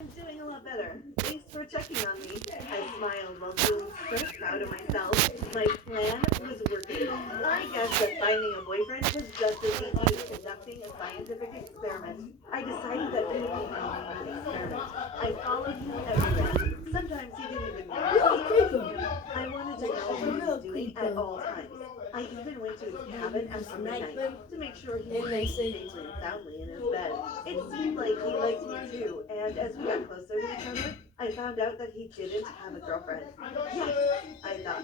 I'm doing a lot better. Thanks for checking on me. I smiled while feeling so proud of myself. My plan was working. I guess that finding a boyfriend was just as easy as conducting a scientific experiment. I decided that he would be my new experiment. I followed him everywhere. Sometimes he didn't even know You're I a was following creeper. him. I wanted to Like know a what he was real doing at creeper. all times. I even went to his You cabin can after snipe midnight him to make sure he and was they sleeping say, safely and soundly in his bed. It seemed like he liked me too, and as we got closer to each other, I found out that he didn't have a girlfriend. Yes, I thought,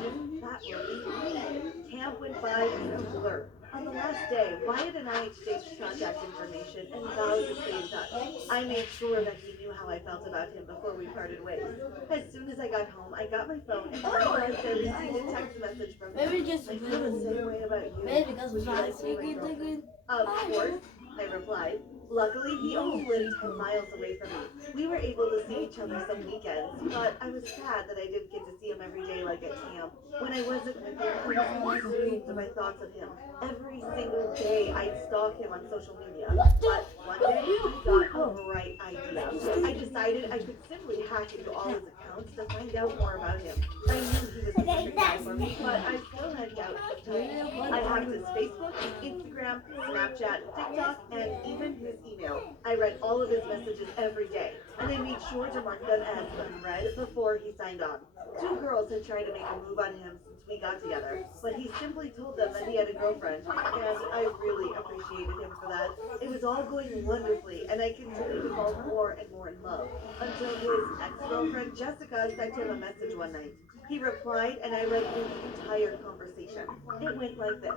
soon that will be me. Camp went by in a blur. On the last day, Wyatt and I exchanged contact information and vowed to stay in touch. I made sure that he knew how I felt about him before we parted ways. As soon as I got home, I got my phone and realized I received a text message from him. maybe just I feel the same way about you. maybe because Would you I like to be my think girlfriend? it Of course, I replied. Luckily, he only lived 10 miles away from me. We were able to see each other some weekends, but I was sad that I didn't get to see him every day like at camp. When I wasn't with him, I was consumed by thoughts of him. Every single day, I'd stalk him on social media. But one day, I got a bright idea. I decided I could simply hack into all his accounts to find out more about him. I knew he was the perfect guy for me, but I still had doubts sometimes. I hacked his Facebook, Instagram, Snapchat, TikTok, and even his email. I read all of his messages every day, and I made sure to mark them as unread before he signed on. Two girls had tried to make a move on him since we got together, but he simply told them that he had a girlfriend, and I really appreciated him for that. It was all going wonderfully, and I continued to fall more and more in love until his ex-girlfriend Jessica sent him a message one night. He replied, and I read through the entire conversation. It went like this.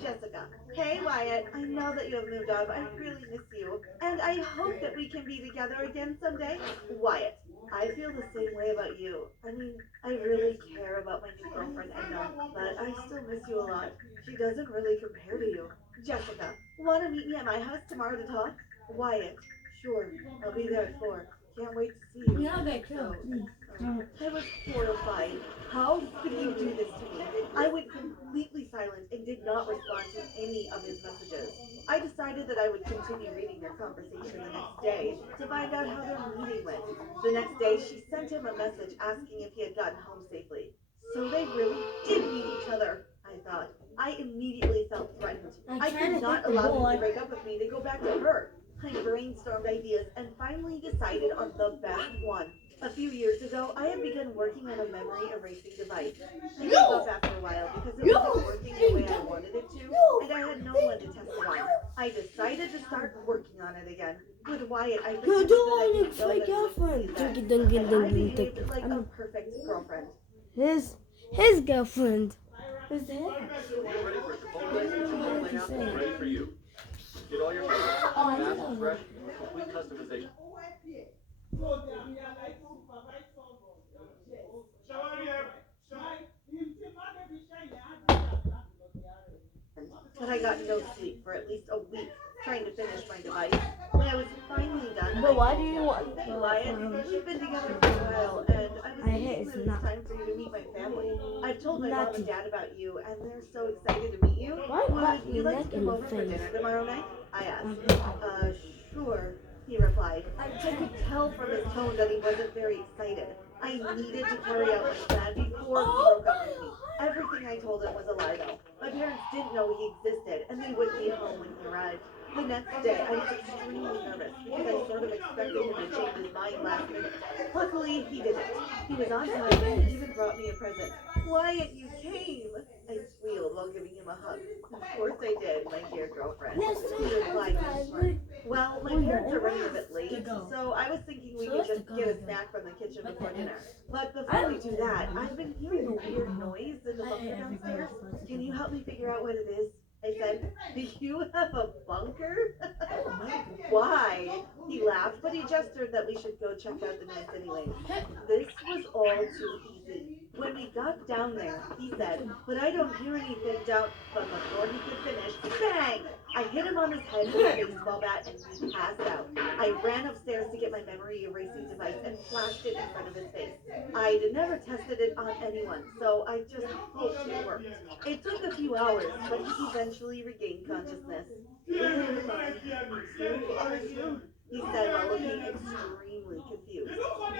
Jessica, hey Wyatt, I know that you have moved on, but I really miss you, and I hope that we can be together again someday. Wyatt, I feel the same way about you. I mean, I really care about my new girlfriend Edna, but I still miss you a lot. She doesn't really compare to you. Jessica, want to meet me at my house tomorrow to talk? Wyatt, sure, I'll be there at 4. Can't wait to see you. Now get So, killed, please. I was horrified. How could he do this to me? I went completely silent and did not respond to any of his messages. I decided that I would continue reading their conversation the next day to find out how their meeting went. The next day, she sent him a message asking if he had gotten home safely. So they really did meet each other, I thought. I immediately felt threatened. I'm I trying could to hit not the allow him to boy. break up with me to go back to her. I brainstormed ideas and finally decided on the best one. A few years ago, I had begun working on a memory erasing device. I gave up after a while because it wasn't working the way I wanted it to, and I had no one to test it on. I decided to start working on it again. With Wyatt, I You pretended that I don't didn't want know my that he was to see girlfriend. that, Dunky, dunky, and I dunky, behaved dunky. like a perfect girlfriend. His girlfriend. Who's that? Get ready for Chipotle. What Chipotle did you now is say? ready for you. Get all your favorites. Oh, I Fast, know. fresh, with complete customization. But I got no sleep for at least a week trying to finish my device. When I was finally done, But I why do told you him, want "Hey Wyatt, we've been together for a while, and I was I hate thinking it's that it's not. time for you to meet my family. I've told my mom Naughty. and dad about you, and they're so excited to meet you. Why bite Would me you like to neck in come the over for face? dinner tomorrow night?" I asked. Okay. Sure, he replied. I could tell from his tone that he wasn't very excited. I needed to carry out my plan before he broke up with me. Everything I told him was a lie, though. My parents didn't know he existed, and they wouldn't be home when he arrived. The next day, I was extremely nervous because I sort of expected him to change his mind last minute. Luckily, he didn't. He was on time and even brought me a present. Wyatt, you came! I squealed while giving him a hug. Of course I did, my dear girlfriend. Let's He replied with a smirk. Well, my parents are running a bit late, so I was thinking we could just get a snack from the kitchen before dinner. But before we do that, I've been hearing a weird noise in the bunker downstairs. Can you help me figure out what it is? I said, "Do you have a bunker?" "Why?" He laughed, but he gestured that we should go check out the noise anyways. This was all too easy. When we got down there, he said, "But I don't hear anything down." But before he could finish, bang! I hit him on his head with a baseball bat and he passed out. I ran upstairs to get my memory erasing device and flashed it in front of his face. I'd never tested it on anyone, so I just hoped it worked. It took a few hours, but he eventually regained consciousness. "Where am I? Who are you?" he said while looking extremely confused.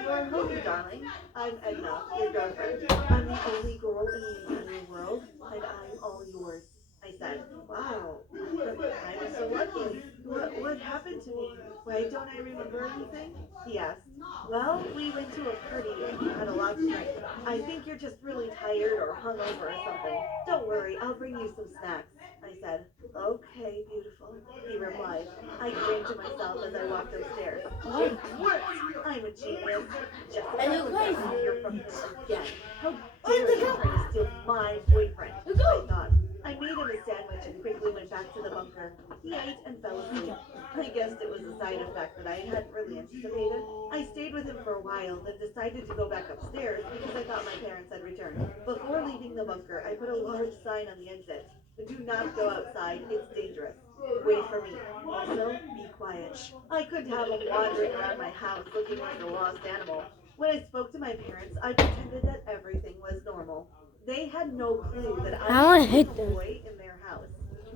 You are home, darling. I'm Edna, your girlfriend. I'm the only girl in the entire world, and I'm all yours. I said, wow, I'm so lucky. What happened to me? Why don't I remember anything? He asked. Well, we went to a party and you had a lot to drink. I think you're just really tired or hungover or something. Don't worry, I'll bring you some snacks. I said, okay, beautiful, he replied. I grinned to myself as I walked upstairs. It worked! I'm a genius. And Jessica you're would crazy. never hear from him again. How Where's dare the he girl? try to steal my boyfriend? The girl. I thought. I made him a sandwich and quickly went back to the bunker. He ate and fell asleep. I guessed it was a side effect that I hadn't really anticipated. I stayed with him for a while, then decided to go back upstairs because I thought my parents had returned. Before leaving the bunker, I put a large sign on the exit. Do not go outside, it's dangerous. Wait for me. Also, be quiet. I couldn't have him wandering around my house looking like a lost animal. When I spoke to my parents, I pretended that everything was normal. They had no clue that I I wanna was a hit little them. boy in their house.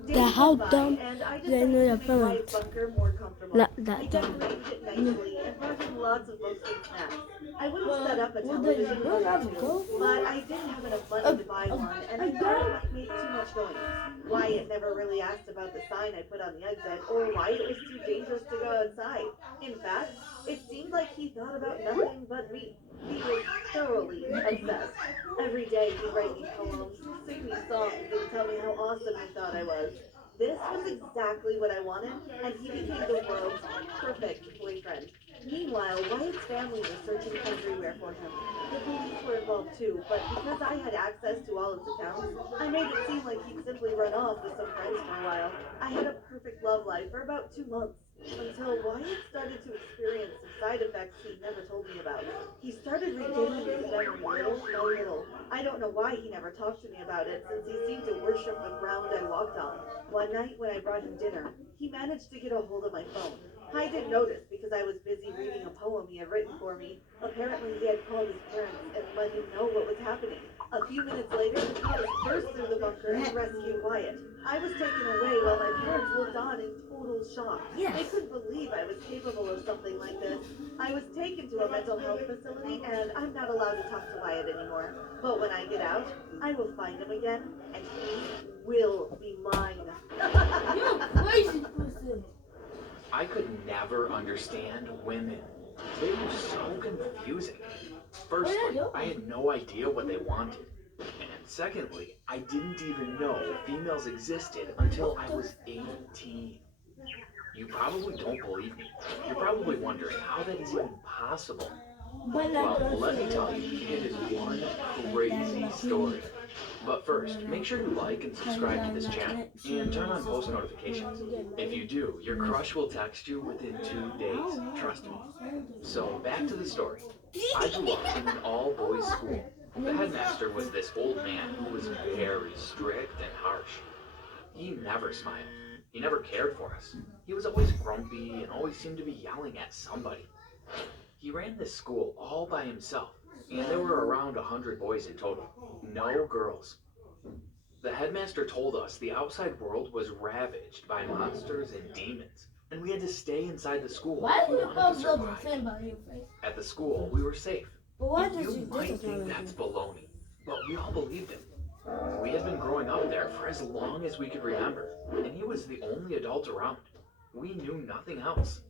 The Days how went by, dumb and I do they know decided their to make my parents? bunker more comfortable. Not I that dumb. decorated it nicely and brought in lots of books and snacks. I would have set up a Well, television they don't have or two, girlfriend. but I didn't have enough money to buy one, and I thought it might make too much noise. Wyatt never really asked about the sign I put on the exit, or why it was too dangerous to go outside. In fact, it seemed like he thought about nothing but me. He was thoroughly obsessed. Every day he'd write me poems, sing me songs, and tell me how awesome he thought I was. This was exactly what I wanted, and he became the world's perfect boyfriend. Meanwhile, Wyatt's family was searching everywhere for him. The police were involved too, but because I had access to all his accounts, I made it seem like he'd simply run off with some friends for a while. I had a perfect love life for about 2 months, until Wyatt started to experience some side effects he never told me about. He started regaining his memory little by little. I don't know why he never talked to me about it, since he seemed to worship the ground I walked on. One night when I brought him dinner, he managed to get a hold of my phone. I didn't notice because I was busy reading a poem he had written for me. Apparently he had called his parents and let him know what was happening. A few minutes later, the cops burst through the bunker and rescued Wyatt. I was taken away while my parents looked on in total shock. Yes. They couldn't believe I was capable of something like this. I was taken to a mental health facility and I'm not allowed to talk to Wyatt anymore. But when I get out, I will find him again and he will be mine. You're a crazy person. I could never understand women. They were so confusing. Firstly, I had no idea what they wanted. And secondly, I didn't even know females existed until I was 18. You probably don't believe me. You're probably wondering how that is even possible. But like Well, let me tell you, it is one crazy story. But first, make sure you like and subscribe to this channel, and turn on post notifications. If you do, your crush will text you within 2 days, trust me. So, back to the story. I grew up in an all-boys school. The headmaster was this old man who was very strict and harsh. He never smiled. He never cared for us. He was always grumpy and always seemed to be yelling at somebody. He ran this school all by himself, and there were around 100 boys in total. No girls. The headmaster told us the outside world was ravaged by monsters and demons, and we had to stay inside the school Why if do we you wanted to call the survive. same about your face? At the school, we were safe. But why And does you you might this think that's baloney, but we all believed him. We had been growing up there for as long as we could remember, and he was the only adult around. We knew nothing else.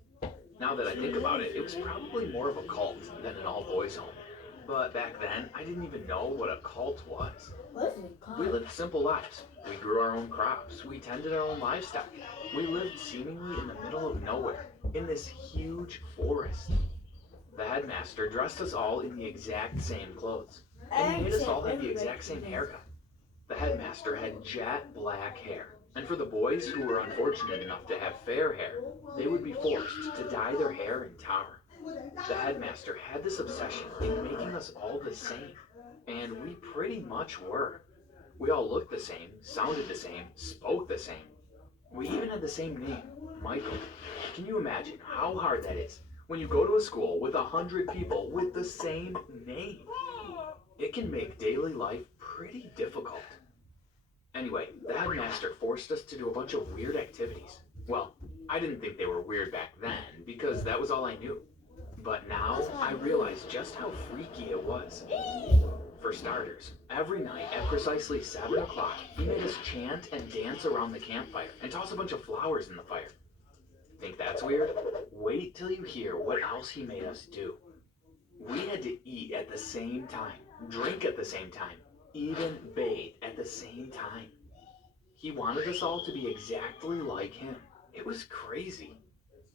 Now that I think about it, it was probably more of a cult than an all-boys home. But back then, I didn't even know what a cult was. What's it called? We lived simple lives. We grew our own crops. We tended our own livestock. We lived seemingly in the middle of nowhere, in this huge forest. The headmaster dressed us all in the exact same clothes, and he made us all have the exact same haircut. The headmaster had jet black hair, and for the boys who were unfortunate enough to have fair hair, they would be forced to dye their hair and tar. The headmaster had this obsession in making us all the same, and we pretty much were. We all looked the same, sounded the same, spoke the same. We even had the same name, Michael. Can you imagine how hard that is when you go to a school with 100 people with the same name? It can make daily life pretty difficult. Anyway, the headmaster forced us to do a bunch of weird activities. Well, I didn't think they were weird back then because that was all I knew. But now I realize just how freaky it was. For starters, every night at precisely 7 o'clock, he made us chant and dance around the campfire and toss a bunch of flowers in the fire. Think that's weird? Wait till you hear what else he made us do. We had to eat at the same time, drink at the same time, even bathe at the same time. He wanted us all to be exactly like him. It was crazy.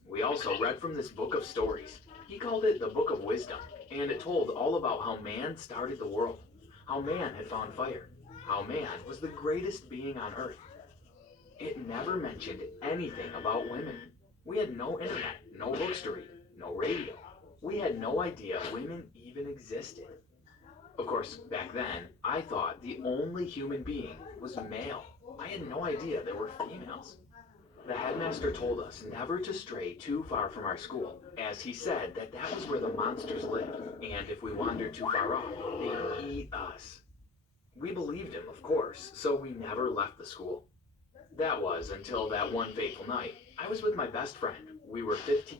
We also read from this book of stories. He called it the Book of Wisdom, and it told all about how man started the world, how man had found fire, how man was the greatest being on earth. It never mentioned anything about women. We had no internet, no books to read, no radio. We had no idea women even existed. Of course, back then, I thought the only human being was male. I had no idea there were females. The headmaster told us never to stray too far from our school, as he said that that was where the monsters lived, and if we wandered too far off, they'd eat us. We believed him, of course, so we never left the school. That was until that one fateful night. I was with my best friend. We were 15.